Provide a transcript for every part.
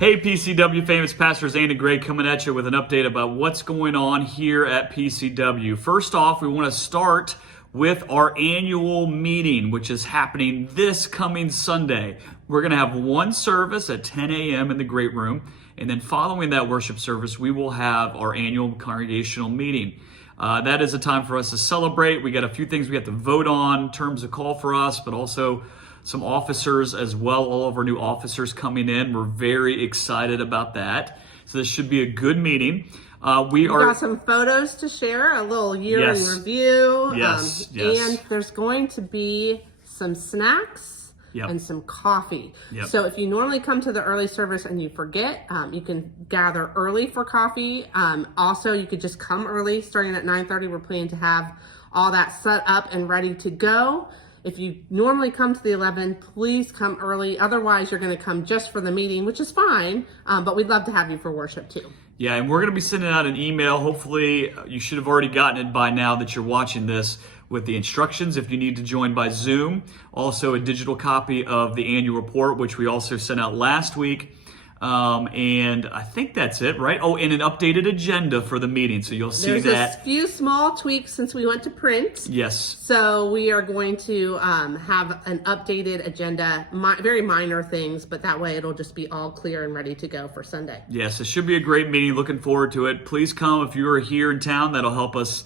Hey PCW famous pastors, Andy Gray coming at you with an update about what's going on here at PCW. First off, we want to start with our annual meeting, which is happening this coming Sunday. We're going to have one service at 10 a.m. in the great room, and then following that worship service, we will have our annual congregational meeting. That is a time for us to celebrate. We got a few things we have to vote on, terms of call for us, but also some officers as well. All of our new officers coming in. We're very excited about that. So this should be a good meeting. We got some photos to share, a little year in review. Yes. And there's going to be some snacks and some coffee. So if you normally come to the early service and you forget, you can gather early for coffee. Also, you could just come early, starting at 9:30. We're planning to have all that set up and ready to go. If you normally come to the 11, please come early. Otherwise, you're going to come just for the meeting, which is fine, but we'd love to have you for worship too. Yeah, and we're going to be sending out an email. Hopefully, you should have already gotten it by now that you're watching this, with the instructions if you need to join by Zoom. Also, a digital copy of the annual report, which we also sent out last week. And I think that's it, right? Oh, and an updated agenda for the meeting. So you'll see There's a few small tweaks since we went to print. Yes. So we are going to have an updated agenda, very minor things, but that way it'll just be all clear and ready to go for Sunday. Yes, it should be a great meeting. Looking forward to it. Please come if you are here in town. That'll help us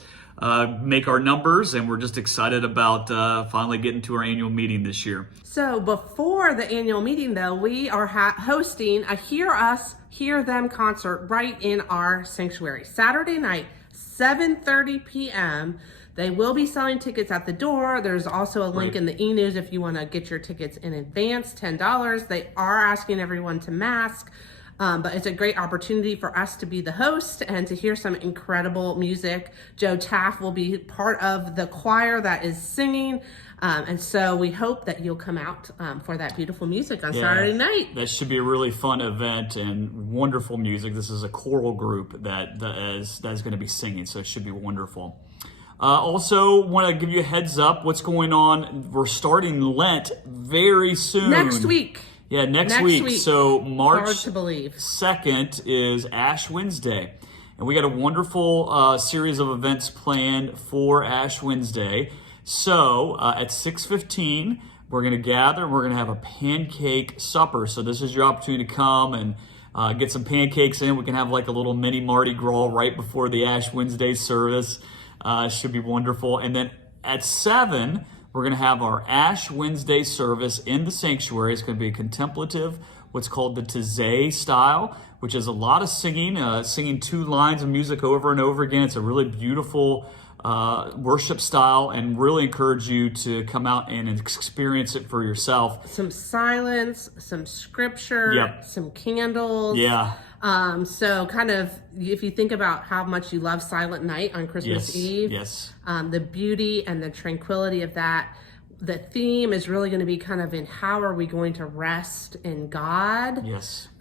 make our numbers, and we're just excited about finally getting to our annual meeting this year. So before the annual meeting, though, we are hosting a Hear Us, Hear Them concert right in our sanctuary. Saturday night, 7:30 p.m. They will be selling tickets at the door. There's also a link in the e-news if you want to get your tickets in advance, $10. They are asking everyone to mask. But it's a great opportunity for us to be the host and to hear some incredible music. Joe Taff will be part of the choir that is singing. And so we hope that you'll come out for that beautiful music on Saturday night. That should be a really fun event and wonderful music. This is a choral group that is going to be singing, so it should be wonderful. Also, want to give you a heads up what's going on. We're starting Lent very soon. Next week. Yeah, next week. So March Hard to believe. 2nd is Ash Wednesday. And we got a wonderful series of events planned for Ash Wednesday. So at 6:15, we're going to gather and we're going to have a pancake supper. So this is your opportunity to come and get some pancakes in. We can have like a little mini Mardi Gras right before the Ash Wednesday service. Should be wonderful. And then at 7, we're going to have our Ash Wednesday service in the sanctuary. It's going to be a contemplative, what's called the Tizay style, which is a lot of singing, singing 2 lines of music over and over again. It's a really beautiful worship style, and really encourage you to come out and experience it for yourself. Some silence, some scripture, some candles. So kind of, if you think about how much you love Silent Night on Christmas Eve, the beauty and the tranquility of that, the theme is really going to be kind of in how are we going to rest in God?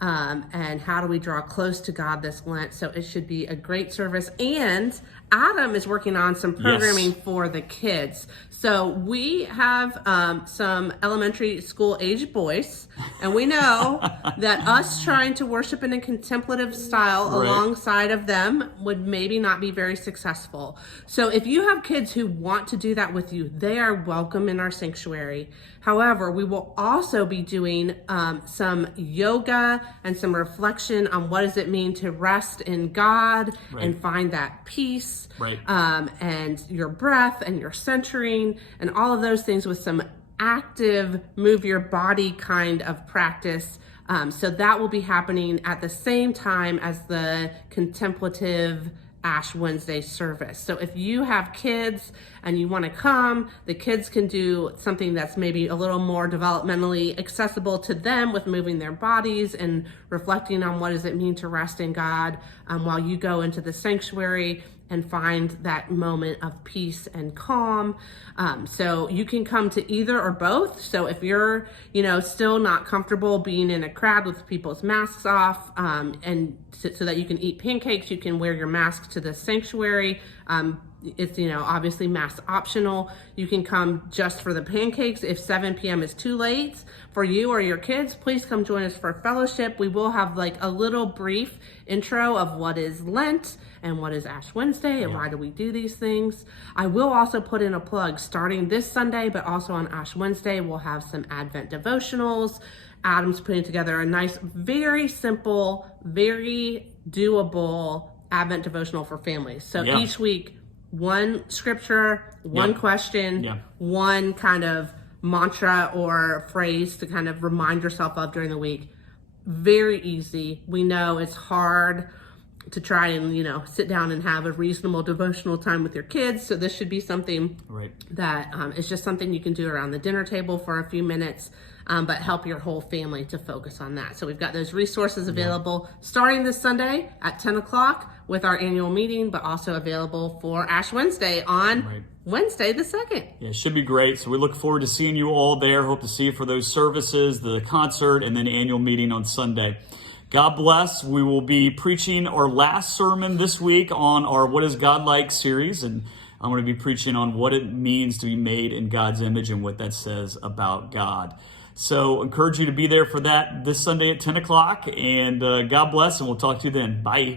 And how do we draw close to God this Lent? So it should be a great service. And Adam is working on some programming for the kids. So we have some elementary school age boys, and we know that us trying to worship in a contemplative style alongside of them would maybe not be very successful. So if you have kids who want to do that with you, they are welcome in our sanctuary. However, we will also be doing some yoga and some reflection on what does it mean to rest in God and find that peace and your breath and your centering and all of those things with some active move your body kind of practice. So that will be happening at the same time as the contemplative Ash Wednesday service. So if you have kids and you want to come, the kids can do something that's maybe a little more developmentally accessible to them with moving their bodies and reflecting on what does it mean to rest in God while you go into the sanctuary and find that moment of peace and calm. So you can come to either or both. So if you're, still not comfortable being in a crowd with people's masks off, and so that you can eat pancakes, you can wear your mask to the sanctuary. It's, obviously mass optional. You can come just for the pancakes. If 7 p.m. is too late for you or your kids, please come join us for fellowship. We will have like a little brief intro of what is Lent and what is Ash Wednesday and why do we do these things. I will also put in a plug starting this Sunday, but also on Ash Wednesday, we'll have some Advent devotionals. Adam's putting together a nice, very simple, very doable Advent devotional for families. So each week, one scripture, one question, one kind of mantra or phrase to kind of remind yourself of during the week. Very easy. We know it's hard to try and, sit down and have a reasonable devotional time with your kids. So this should be something that is just something you can do around the dinner table for a few minutes, but help your whole family to focus on that. So we've got those resources available starting this Sunday at 10 o'clock with our annual meeting, but also available for Ash Wednesday on Wednesday the 2nd. Yeah, it should be great. So we look forward to seeing you all there. Hope to see you for those services, the concert, and then annual meeting on Sunday. God bless. We will be preaching our last sermon this week on our What is God Like series, and I'm going to be preaching on what it means to be made in God's image and what that says about God. So encourage you to be there for that this Sunday at 10 o'clock, and God bless, and we'll talk to you then. Bye.